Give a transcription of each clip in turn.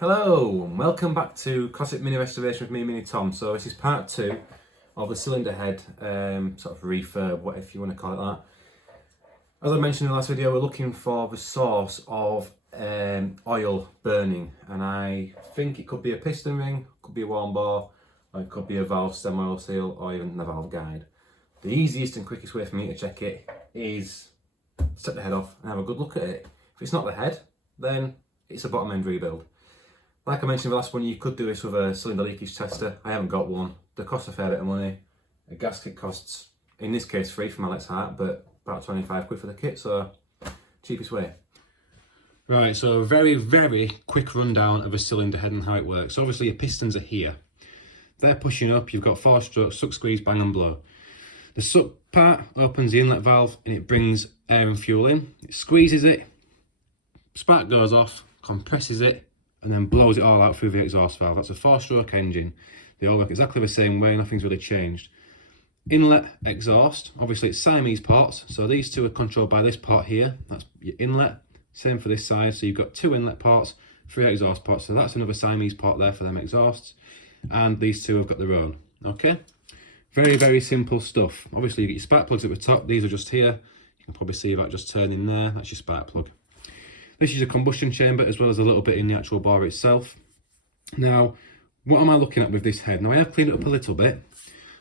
Hello, and welcome back to Classic Mini Restoration with me, Mini Tom. So this is part 2 of the cylinder head sort of refurb, what if you want to call it that. As I mentioned in the last video, we're looking for the source of oil burning, and I think it could be a piston ring, could be a warm bore, or it could be a valve stem oil seal, or even the valve guide. The easiest and quickest way for me to check it is set the head off and have a good look at it. If it's not the head, then it's a bottom end rebuild. Like I mentioned in the last one, you could do this with a cylinder leakage tester. I haven't got one. They cost a fair bit of money. A gasket costs, in this case, free from Alex Hart, but about 25 quid for the kit, so cheapest way. Right, so a very quick rundown of a cylinder head and how it works. So obviously your pistons are here. They're pushing up, you've got 4 strokes, suck, squeeze, bang and blow. The suck part opens the inlet valve and it brings air and fuel in. It squeezes it, spark goes off, compresses it, and then blows it all out through the exhaust valve. That's a 4-stroke engine. They all work exactly the same way, nothing's really changed. Inlet, exhaust, obviously it's Siamese ports, so these two are controlled by this port here, that's your inlet. Same for this side, so you've got 2 inlet ports, 3 exhaust ports, so that's another Siamese port there for them exhausts. And these two have got their own, okay? Very simple stuff. Obviously you get your spark plugs at the top, these are just here. You can probably see that just turning there, that's your spark plug. This is a combustion chamber as well as a little bit in the actual bore itself. Now, what am I looking at with this head? Now I have cleaned it up a little bit,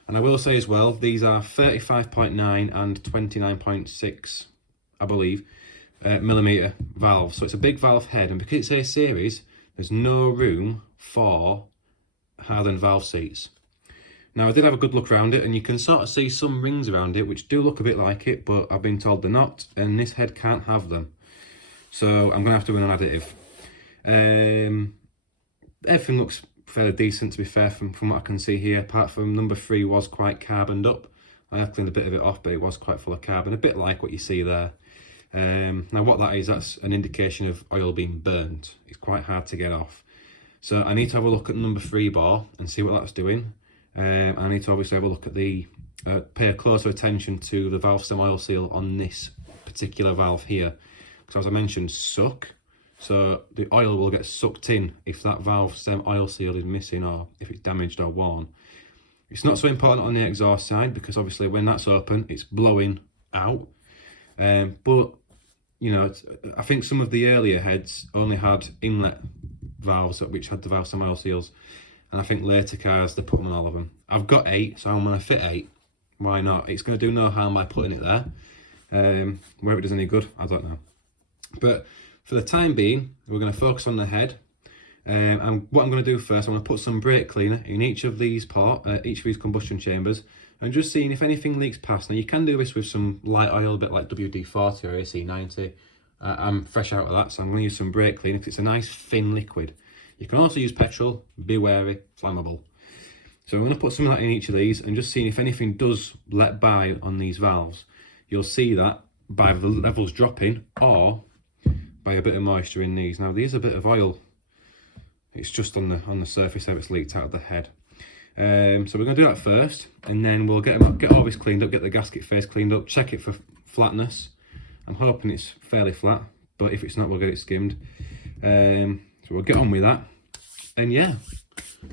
and I will say as well, these are 35.9 and 29.6, I believe, millimeter valves. So it's a big valve head, and because it's A series, there's no room for hardened valve seats. Now I did have a good look around it, and you can sort of see some rings around it which do look a bit like it, but I've been told they're not, and this head can't have them. So I'm going to have to run an additive. Everything looks fairly decent, to be fair, from what I can see here, apart from number 3 was quite carboned up. I have cleaned a bit of it off, but it was quite full of carbon, a bit like what you see there. Now what that is, that's an indication of oil being burnt. It's quite hard to get off. So I need to have a look at number 3 bore and see what that's doing. I need to obviously have a look at the, pay a closer attention to the valve stem oil seal on this particular valve here. Because as I mentioned, suck, so the oil will get sucked in if that valve stem oil seal is missing or if it's damaged or worn. It's not so important on the exhaust side because obviously when that's open, it's blowing out. But, you know, I think some of the earlier heads only had inlet valves which had the valve stem oil seals. And I think later cars, they put them on all of them. I've got 8, so I'm going to fit 8. Why not? It's going to do no harm by putting it there. Whether it does any good, I don't know. But for the time being, we're going to focus on the head. And what I'm going to do first, I'm going to put some brake cleaner in each of these combustion chambers, and just seeing if anything leaks past. Now you can do this with some light oil, a bit like WD-40 or AC-90. I'm fresh out of that, so I'm going to use some brake cleaner because it's a nice thin liquid. You can also use petrol, be wary, flammable. So I'm going to put some of that in each of these and just seeing if anything does let by on these valves. You'll see that by the levels dropping or by a bit of moisture in these. Now there's a bit of oil, it's just on the surface there, it's leaked out of the head. So we're going to do that first, and then we'll get all this cleaned up, get the gasket face cleaned up, check it for flatness. I'm hoping it's fairly flat, but if it's not, we'll get it skimmed. So we'll get on with that, and yeah.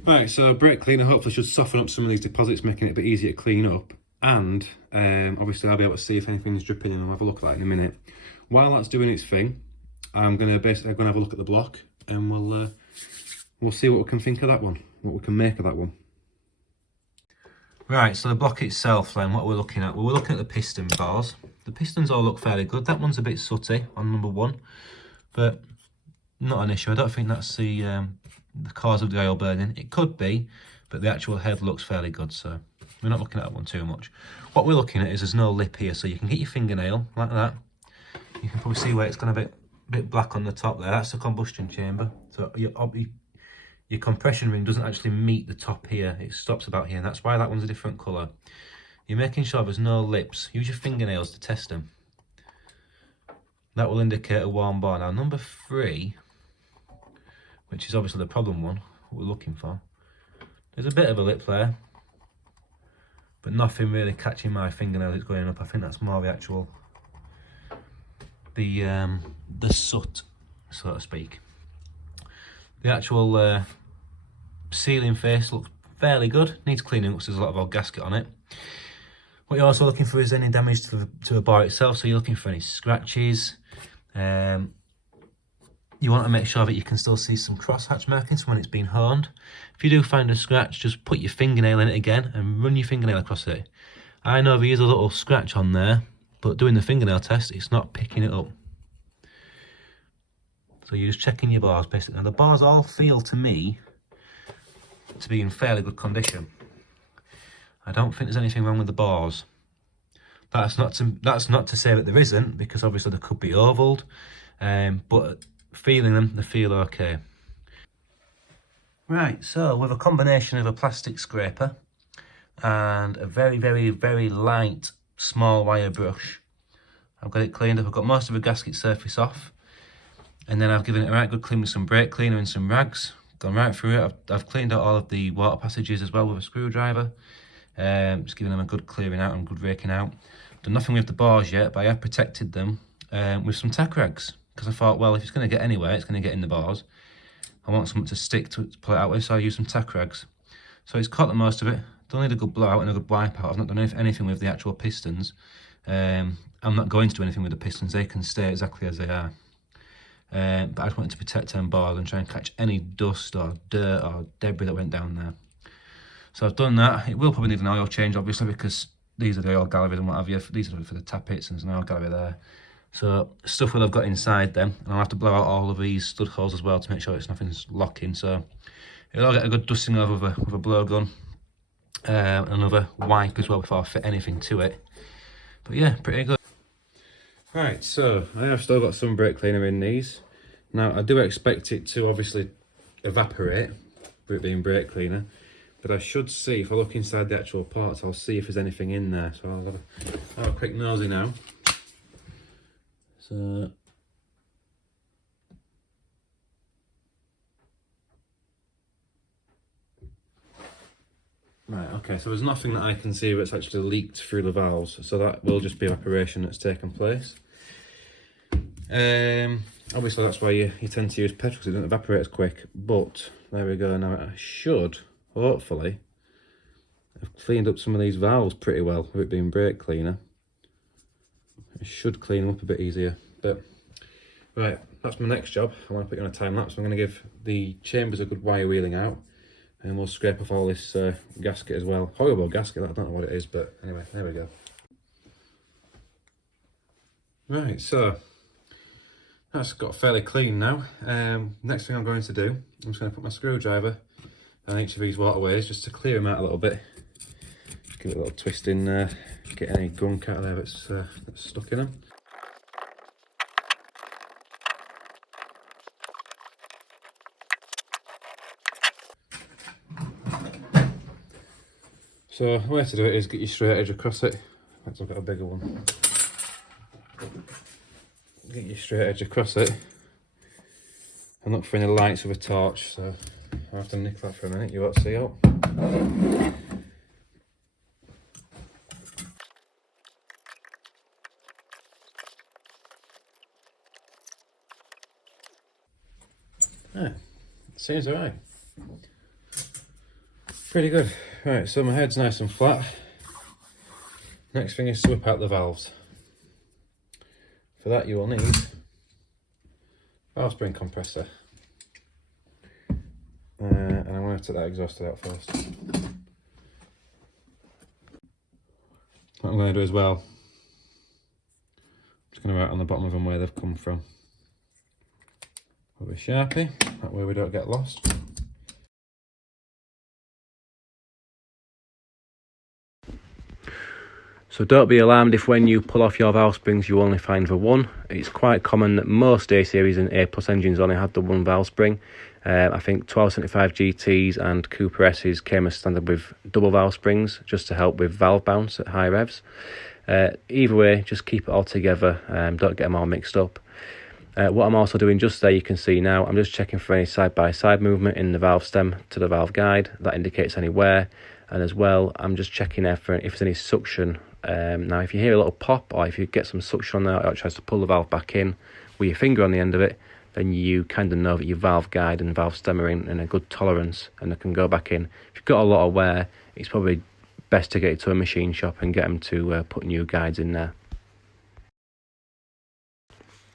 Right, so brake cleaner hopefully should soften up some of these deposits, making it a bit easier to clean up, and obviously I'll be able to see if anything's dripping in, and I'll have a look at that in a minute. While that's doing its thing, I'm going to have a look at the block, and we'll see what we can think of that one, what we can make of that one. Right, so the block itself then, what we're looking at, we're looking at the piston bars. The pistons all look fairly good. That one's a bit sooty on number 1, but not an issue. I don't think that's the cause of the oil burning. It could be, but the actual head looks fairly good, so we're not looking at that one too much. What we're looking at is there's no lip here, so you can get your fingernail like that. You can probably see where it's gone a bit black on the top there. That's the combustion chamber. So your compression ring doesn't actually meet the top here. It stops about here, and that's why that one's a different colour. You're making sure there's no lips. Use your fingernails to test them. That will indicate a warm bore. Now number 3, which is obviously the problem one, what we're looking for, there's a bit of a lip there, but nothing really catching my fingernail. It's going up. I think that's more the actual the soot, so to speak. The actual sealing face looks fairly good. Needs cleaning because there's a lot of old gasket on it. What you're also looking for is any damage to the bar itself. So you're looking for any scratches. You want to make sure that you can still see some crosshatch markings from when it's been honed. If you do find a scratch, just put your fingernail in it again and run your fingernail across it. I know there is a little scratch on there, but doing the fingernail test, it's not picking it up. So you're just checking your bars basically. Now the bars all feel to me to be in fairly good condition. I don't think there's anything wrong with the bars. That's not to say that there isn't, because obviously they could be ovaled, but feeling them, they feel okay. Right, so with a combination of a plastic scraper and a very, very, very light small wire brush, I've got it cleaned up. I've got most of the gasket surface off, and then I've given it a right good clean with some brake cleaner and some rags. Gone right through it. I've cleaned out all of the water passages as well with a screwdriver. Just giving them a good clearing out and good raking out. Done nothing with the bars yet, but I have protected them with some tack rags, because I thought, well, if it's going to get anywhere, it's going to get in the bars. I want something to stick to pull it out with, so I use some tack rags. So it's caught the most of it. Don't need a good blowout and a good wipe out. I've not done anything with the actual pistons. I'm not going to do anything with the pistons. They can stay exactly as they are. But I just wanted to protect them bars and try and catch any dust or dirt or debris that went down there. So I've done that. It will probably need an oil change, obviously, because these are the oil galleries and what have you. These are for the tappets, and there's an oil gallery there. So stuff that I've got inside them, and I'll have to blow out all of these stud holes as well to make sure nothing's locking. So it'll all get a good dusting over with a blowgun, another wipe as well before I fit anything to it. But yeah, pretty good. Right, so I have still got some brake cleaner in these. Now I do expect it to obviously evaporate with it being brake cleaner, but I should see, if I look inside the actual parts, I'll see if there's anything in there. So I'll have a quick nosy now. So right, okay, so there's nothing that I can see that's actually leaked through the valves, so that will just be evaporation that's taken place. Obviously that's why you tend to use petrol, because it doesn't evaporate as quick, but there we go. Now I should, hopefully, have cleaned up some of these valves pretty well with it being brake cleaner. It should clean them up a bit easier, but right, that's my next job. I want to put you on a time lapse. I'm going to give the chambers a good wire wheeling out, and we'll scrape off all this gasket as well. Horrible gasket, I don't know what it is, but anyway, there we go. Right, so that's got fairly clean now. Next thing I'm going to do, I'm just going to put my screwdriver on each of these waterways just to clear them out a little bit. Give it a little twist in there, get any gunk out of there that's stuck in them. So the way to do it is get your straight edge across it. Let's look at a bigger one. Get your straight edge across it and look for any lights with a torch. So I'll have to nick that for a minute, you won't see out. Yeah, seems alright. Pretty good. Right, so my head's nice and flat. Next thing is to whip out the valves. For that you will need valve spring compressor. And I'm going to take that exhaust out first. What I'm going to do as well, I'm just going to write on the bottom of them where they've come from with a Sharpie, that way we don't get lost. So don't be alarmed if when you pull off your valve springs you only find the one. It's quite common that most A series and A plus engines only had the one valve spring. I think 1275 GTs and Cooper S's came as standard with double valve springs just to help with valve bounce at high revs. Either way, just keep it all together, don't get them all mixed up. What I'm also doing just there, you can see now, I'm just checking for any side-by-side movement in the valve stem to the valve guide. That indicates any wear. And as well, I'm just checking there for if there's any suction. Now, if you hear a little pop or if you get some suction on there, or it tries to pull the valve back in with your finger on the end of it, then you kind of know that your valve guide and valve stem are in a good tolerance and they can go back in. If you've got a lot of wear, it's probably best to get it to a machine shop and get them to put new guides in there.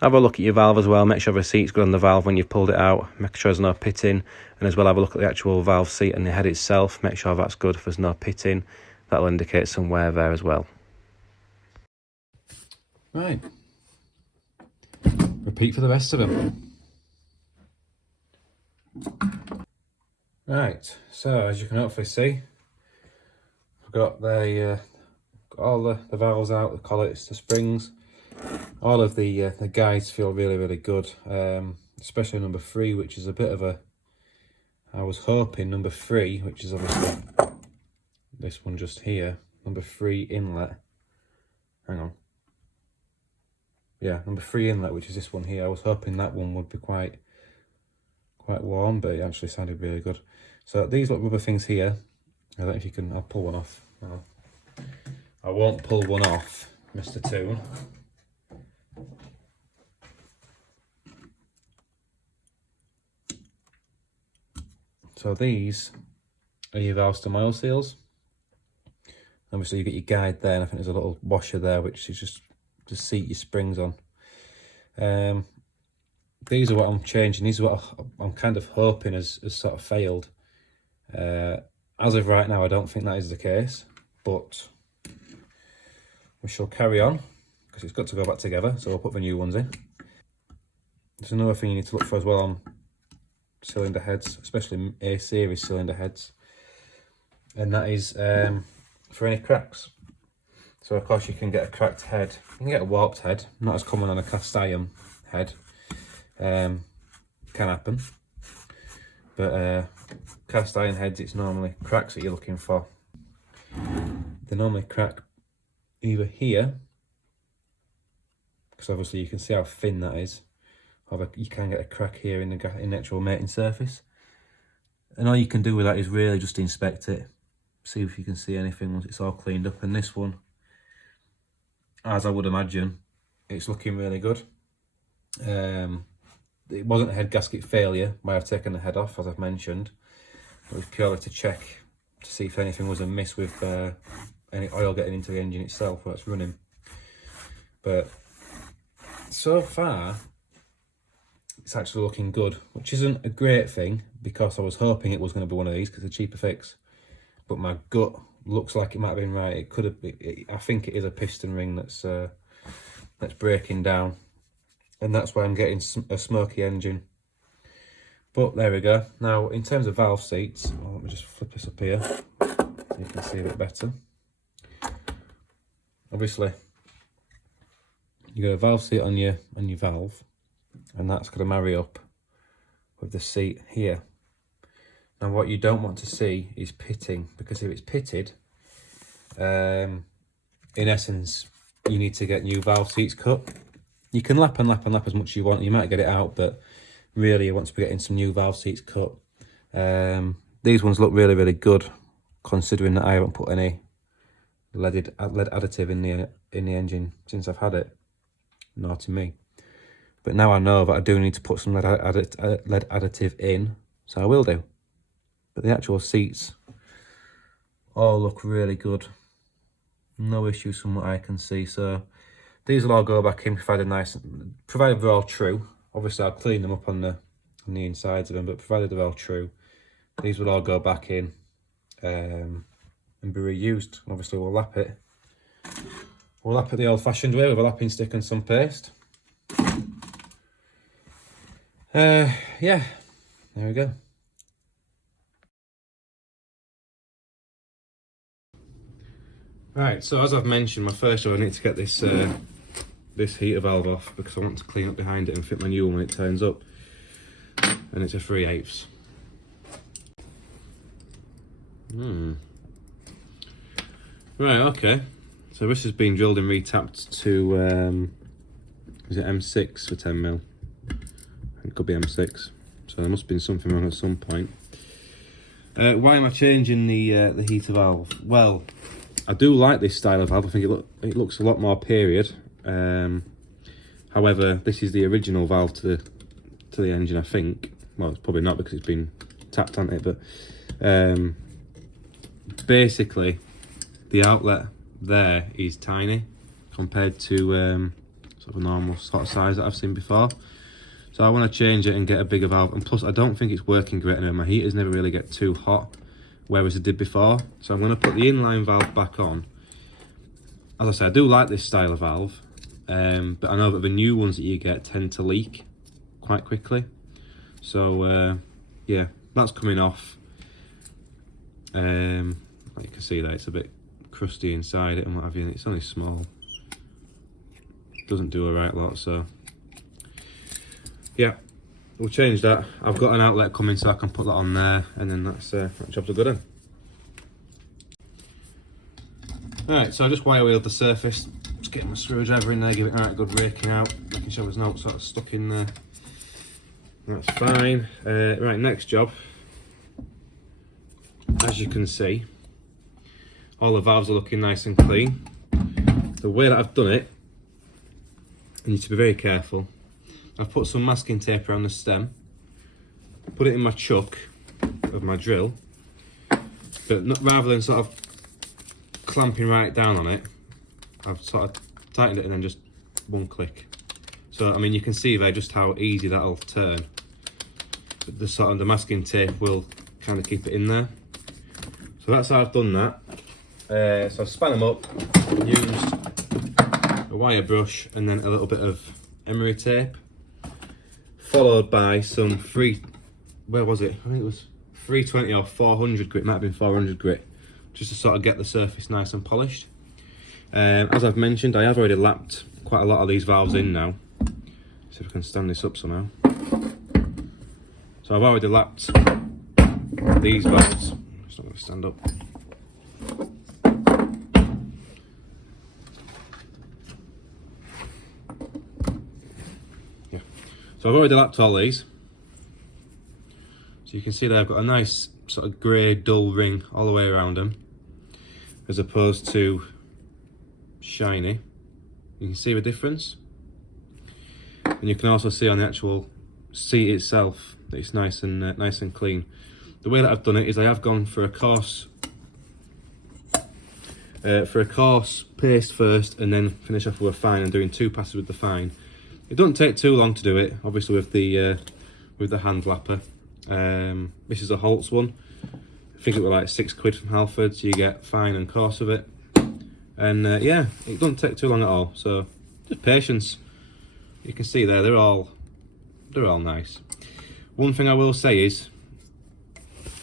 Have a look at your valve as well, make sure the seat's good on the valve when you've pulled it out, make sure there's no pitting, and as well have a look at the actual valve seat and the head itself, make sure that's good. If there's no pitting, that'll indicate some wear there as well. Right, repeat for the rest of them. Right, so as you can hopefully see, I've got all the valves out, the collets, the springs. All of the guides feel really good, especially number 3, which is a bit of a, I was hoping number 3, which is obviously this one just here, number 3 inlet, hang on, yeah, number 3 inlet, which is this one here. I was hoping that one would be quite warm, but it actually sounded really good. So these little rubber things here, I don't know if you can, I'll pull one off. No, I won't pull one off, Mr. Toon. So these are your valve stem oil seals. Obviously you get your guide there, and I think there's a little washer there which is just to seat your springs on. These are what I'm changing. These are what I'm kind of hoping has sort of failed. As of right now, I don't think that is the case, but we shall carry on because it's got to go back together, so we'll put the new ones in. There's another thing you need to look for as well on cylinder heads, especially A series cylinder heads, and that is for any cracks. So of course you can get a cracked head, you can get a warped head, not as common on a cast iron head, can happen, but cast iron heads, it's normally cracks that you're looking for. They normally crack either here, because obviously you can see how thin that is, or you can get a crack here in the actual mating surface, and all you can do with that is really just inspect it, see if you can see anything once it's all cleaned up. And this one, as I would imagine, it's looking really good. It wasn't a head gasket failure where I've taken the head off, as I've mentioned. It was purely to check to see if anything was amiss with any oil getting into the engine itself while it's running. But so far it's actually looking good, which isn't a great thing because I was hoping it was going to be one of these because it's a cheaper fix, but my gut looks like it might have been right. It could have been, I think it is a piston ring that's breaking down, and that's why I'm getting a smoky engine. But there we go. Now in terms of valve seats, well, let me just flip this up here so you can see a bit better. Obviously you got a valve seat on your valve, and that's going to marry up with the seat here. Now what you don't want to see is pitting, because if it's pitted, in essence you need to get new valve seats cut. You can lap and lap and lap as much as you want, you might get it out, but really you want to be getting some new valve seats cut. These ones look really good, considering that I haven't put any lead additive in the engine since I've had it. Naughty me. But now I know that I do need to put some lead additive in, so I will do. But the actual seats all look really good. No issues from what I can see. So these will all go back in, provided they're all true. Obviously I'll clean them up on the insides of them, but provided they're all true, these will all go back in and be reused. Obviously we'll lap it. We'll lap it the old-fashioned way with a lapping stick and some paste. Yeah, there we go. Right, so as I've mentioned, my first job, I need to get this this heater valve off because I want to clean up behind it and fit my new one when it turns up. And it's a 3/8. Right, okay. So this has been drilled and retapped to, is it M6 for 10mm? It could be M6. So there must have been something wrong at some point. Why am I changing the heater valve? Well, I do like this style of valve. I think it looks a lot more period. However, this is the original valve to to the engine, I think. Well, it's probably not because it's been tapped on it, but basically the outlet there is tiny compared to sort of a normal sort of size that I've seen before. So I want to change it and get a bigger valve, and plus I don't think it's working great now. My heaters never really get too hot, whereas it did before. So I'm going to put the inline valve back on. As I said, I do like this style of valve, but I know that the new ones that you get tend to leak quite quickly. So yeah, that's coming off. Like you can see there, it's a bit crusty inside it and what have you, and it's only small. Doesn't do a right lot, so yeah, we'll change that. I've got an outlet coming, so I can put that on there, and then that's that job's a good one. Alright, so I just wire wheeled the surface, just getting my screwdriver in there, give it a right good raking out, making sure there's no sort of stuck in there. That's fine. Right, next job. As you can see, all the valves are looking nice and clean. The way that I've done it, you need to be very careful. I've put some masking tape around the stem, put it in my chuck of my drill, but not, rather than sort of clamping right down on it, I've sort of tightened it and then just one click. So I mean, you can see there just how easy that'll turn. But the sort of the masking tape will kind of keep it in there. So that's how I've done that. So I've span them up, used a wire brush and then a little bit of emery tape, followed by some where was it? I think it was 320 or 400 grit, might have been 400 grit, just to sort of get the surface nice and polished. As I've mentioned, I have already lapped quite a lot of these valves in now. See if I can stand this up somehow. So I've already lapped these valves. It's not going to stand up. Yeah. So I've already lapped all these. So you can see there I've got a nice sort of grey dull ring all the way around them, as opposed to shiny. You can see the difference, and you can also see on the actual seat itself that it's nice and clean. The way that I've done it is I have gone for a coarse paste first, and then finish off with a fine, and doing 2 passes with the fine. It doesn't take too long to do it, obviously with the hand lapper. This is a Holtz one. I think it was like £6 from Halford, so you get fine and coarse of it. And yeah, it doesn't take too long at all. So just patience. You can see there, they're all nice. One thing I will say is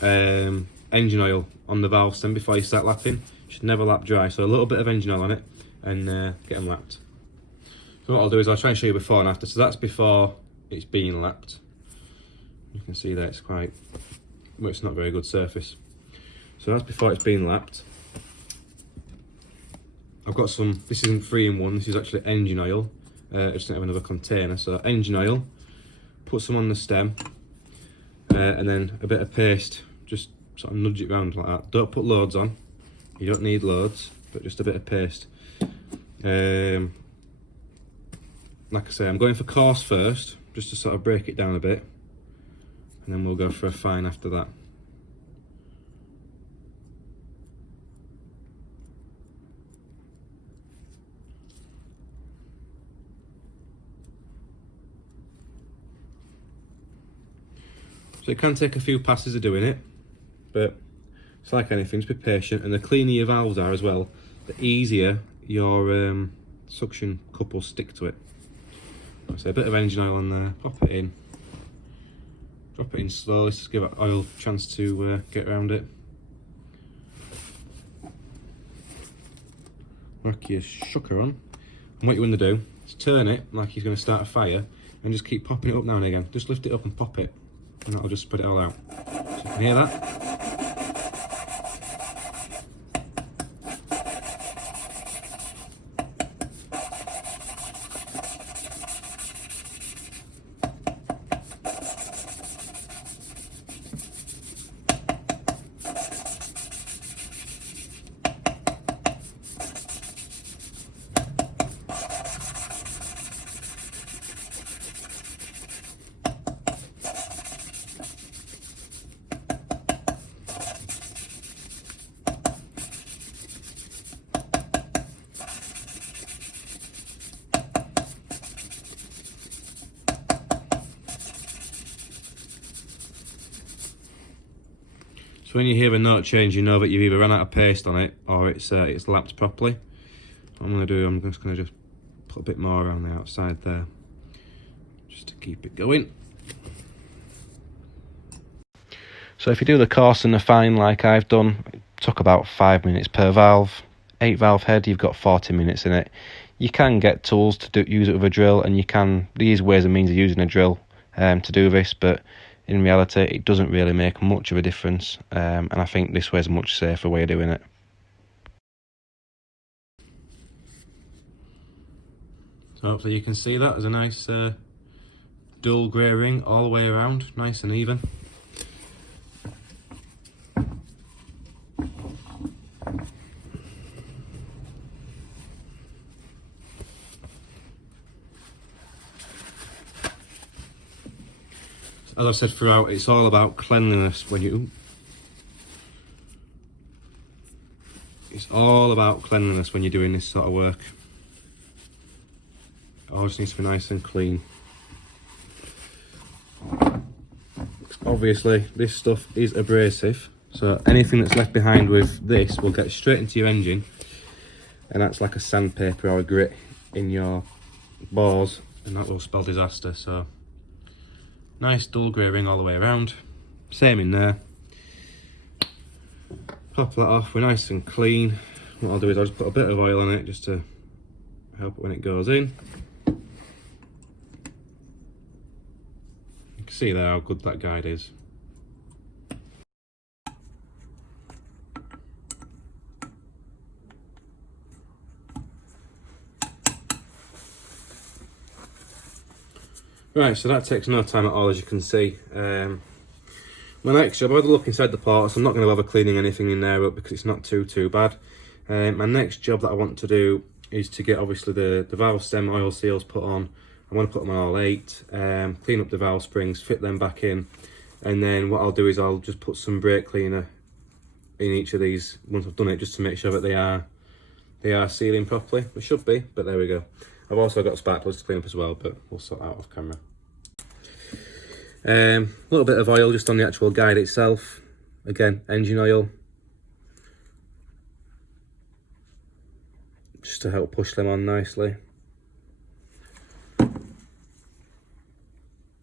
engine oil on the valve stem before you start lapping. You should never lap dry, so a little bit of engine oil on it and get them lapped. So what I'll do is I'll try and show you before and after. So that's before it's being lapped. You can see that it's quite, well, it's not very good surface. So that's before it's being lapped. I've got some, this isn't 3-in-1, this is actually engine oil. I just don't have another container. So engine oil, put some on the stem, and then a bit of paste, just sort of nudge it around like that. Don't put loads on, you don't need loads, but just a bit of paste. Like I say, I'm going for coarse first, just to sort of break it down a bit, and then we'll go for a fine after that. So it can take a few passes of doing it, but it's like anything, just be patient. And the cleaner your valves are as well, the easier your suction couples stick to it. So a bit of engine oil on there, pop it in, drop it in slowly, just give it oil a chance to get around it. Whack your shucker on, and what you want to do is turn it like you're going to start a fire, and just keep popping it up now and again. Just lift it up and pop it, and that'll just spread it all out. So you can hear that. So when you hear a note change, you know that you've either run out of paste on it or it's lapped properly. What I'm going to do, I'm just going to put a bit more around the outside there, just to keep it going. So if you do the coarse and the fine like I've done, it took about 5 minutes per valve. 8 valve head, you've got 40 minutes in it. You can get tools to use it with a drill, and these ways and means of using a drill to do this, but in reality it doesn't really make much of a difference, and I think this way is a much safer way of doing it. So hopefully you can see that as a nice dull grey ring all the way around, nice and even. As I've said throughout, it's all about cleanliness it's all about cleanliness when you're doing this sort of work. It all just needs to be nice and clean. Obviously, this stuff is abrasive, so anything that's left behind with this will get straight into your engine, and that's like a sandpaper or a grit in your bores, and that will spell disaster. So nice dull grey ring all the way around, same in there. Pop that off, we're nice and clean. What I'll do is I'll just put a bit of oil on it just to help it when it goes in. You can see there how good that guide is. Right, so that takes no time at all, as you can see. My next job, I've had a look inside the parts. I'm not going to bother cleaning anything in there up because it's not too bad. My next job that I want to do is to get obviously the valve stem oil seals put on. I want to put them on all 8, clean up the valve springs, fit them back in, and then what I'll do is I'll just put some brake cleaner in each of these once I've done it, just to make sure that they are sealing properly. They should be, but there we go. I've also got spark plugs to clean up as well, but we'll sort that out off camera. A little bit of oil just on the actual guide itself. Again, engine oil, just to help push them on nicely.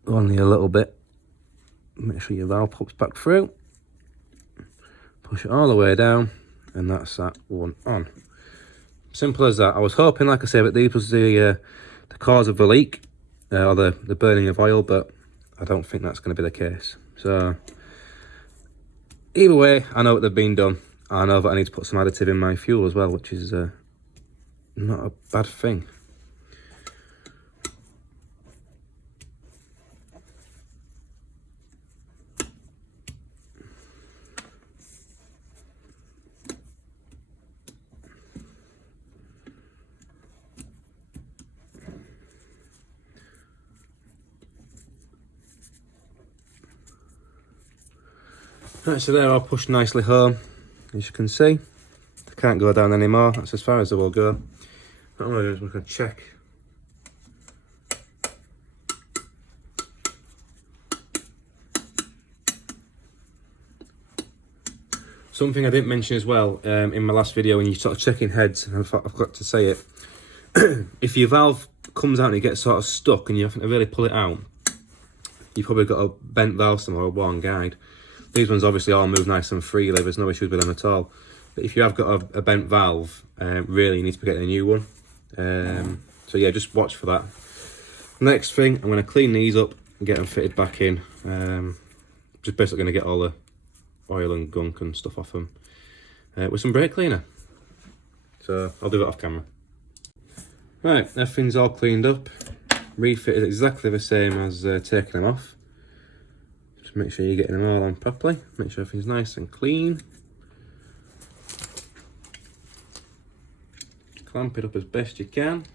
Only a little bit. Make sure your valve pops back through. Push it all the way down, and that's that one on. Simple as that. I was hoping, like I say, that these was the cause of the leak, or the burning of oil, but I don't think that's going to be the case. So either way, I know what they've been done. I know that I need to put some additive in my fuel as well, which is not a bad thing. Right, so they're all pushed nicely home, as you can see. They can't go down anymore, that's as far as they will go. What I'm going to do is I'm going to check. Something I didn't mention as well in my last video when you're sort of checking heads, and I've got to say it. If your valve comes out and it gets sort of stuck and you have to really pull it out, you've probably got a bent valve stem or a worn guide. These ones obviously all move nice and freely, there's no issues with them at all. But if you have got a bent valve, really you need to be getting a new one. So yeah, just watch for that. Next thing, I'm going to clean these up and get them fitted back in. Just basically going to get all the oil and gunk and stuff off them with some brake cleaner. So I'll do that off camera. Right, everything's all cleaned up. Refitted exactly the same as taking them off. Just make sure you're getting them all on properly. Make sure everything's nice and clean. Clamp it up as best you can.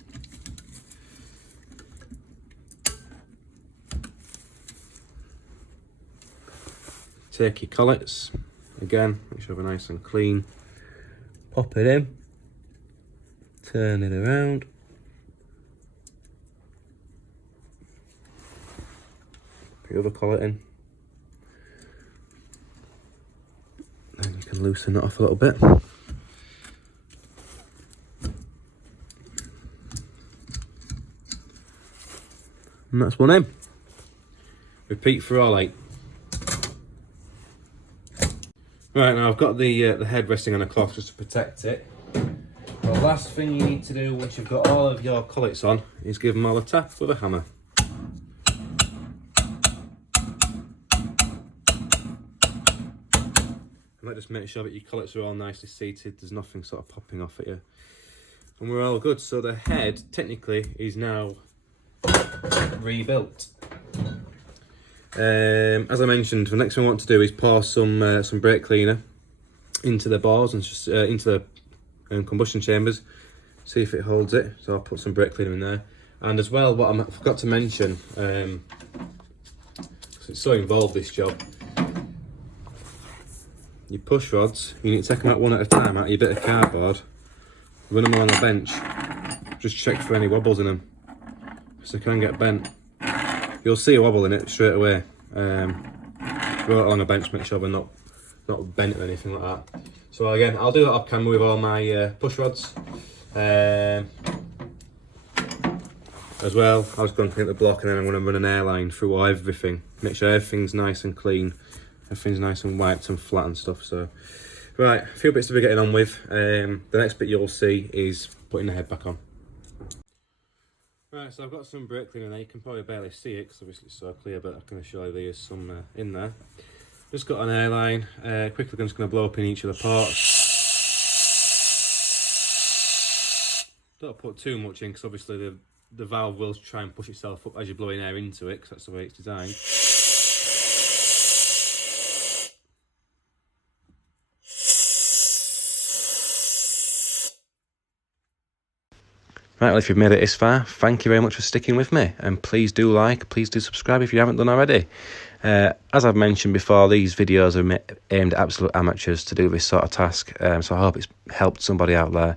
Take your collets, again, make sure they're nice and clean. Pop it in, turn it around. Put the other collet in. can loosen it off a little bit. And that's one in. Repeat for all 8. Right, now I've got the head resting on a cloth just to protect it. The last thing you need to do once you've got all of your collets on is give them all a tap with a hammer. And that just makes sure that your collets are all nicely seated, there's nothing sort of popping off at you. And we're all good. So the head technically is now rebuilt. As I mentioned, the next thing I want to do is pour some brake cleaner into the bars and just into the combustion chambers, see if it holds it. So I'll put some brake cleaner in there. And as well, what I forgot to mention, it's so involved, this job, your push rods, you need to take them out one at a time out of your bit of cardboard, run them on the bench, just check for any wobbles in them, because they can get bent. You'll see a wobble in it straight away. Roll it on a bench, make sure they're not bent or anything like that. So again, I'll do that off camera with all my push rods. As well, I was going to clean the block, and then I'm going to run an airline through everything. Make sure everything's nice and clean, everything's nice and wiped and flat and stuff. So, right, a few bits to be getting on with. The next bit you'll see is putting the head back on. Right, so I've got some brake cleaner there. You can probably barely see it because obviously it's so clear, but I can assure you there's some in there. Just got an airline. Quickly, I'm just going to blow up in each of the parts. Don't put too much in because obviously the valve will try and push itself up as you're blowing air into it, because that's the way it's designed. Right, well, if you've made it this far, thank you very much for sticking with me, and please do like, please do subscribe if you haven't done already. As I've mentioned before, these videos are aimed at absolute amateurs to do this sort of task, so I hope it's helped somebody out there.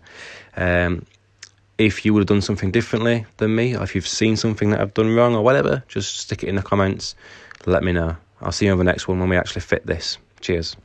If you would have done something differently than me, or if you've seen something that I've done wrong or whatever, just stick it in the comments, let me know. I'll see you on the next one when we actually fit this. Cheers.